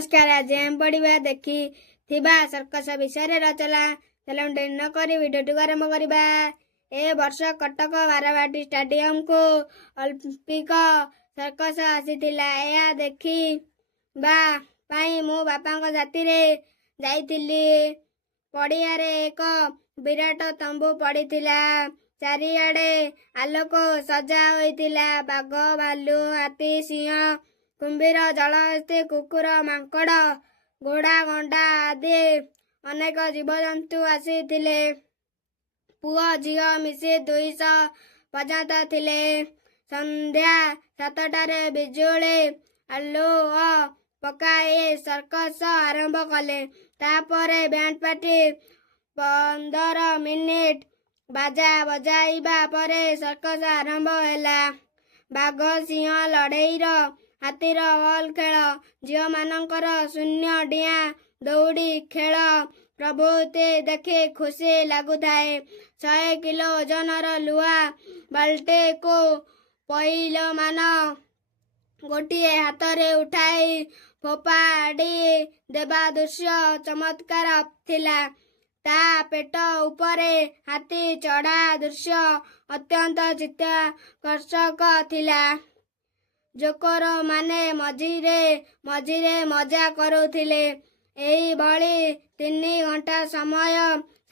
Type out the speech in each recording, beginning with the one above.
नमस्कार। आज हम पढ़ा देखी सर्कस विषय रचना। चलो डेरी न करी भिडियो आरंभ करवा। ए वर्ष कटक बारवाटी स्टाडियम को ओलंपिक सर्कस आसीथिला। यह देखी मु बापा साथी जाइथिली। पड़िया रे एक विराट तंबू पड़ीथिला। चारिआडे आलोक सजा होइथिला। बाघ, भालू, हाथी, सिंह, कुंभीर, जलहस्ती, कुकुर, माଙ୍କड़, घोड़ा, गंडा आदि अनेक जीवजंतु आसीथिले। पुओ झिओ मिसी 200 पर्यंत थिले। संध्या 7टारे बिजुली आलुओ पकाई सर्कस आरंभ कले। तापरे बैंड पार्टी 15 मिनिट बाजा बजाइबा परे सर्कस आरंभ होला। बाघ सिंह लड़ेईर, हाथीर हल खेल, झील मानकर शून्य डिया दौड़ी खेल प्रभुति देखि खुशी लगुଥାଏ। 100 किलो ओजनर लुहा बाल्टी को पहिल मान गोटे हाथरे उठाई फोपाड़ी देवा दृश्य चमत्कार थिला। ता पेट उपरे हाथी चढ़ा दृश्य अत्यंत चित्ताकर्षक थिला। जोकर माने मझिरे मझिरे मजा करुथिले। एही भली 3 घंटा समय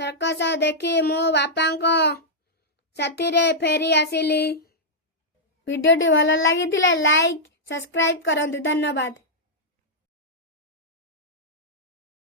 सर्कस देखी मो बापांक साथीरे फेरी आसिली। भिडियोटी भल लागिथिले लाइक सब्सक्राइब करंतु। धन्यवाद।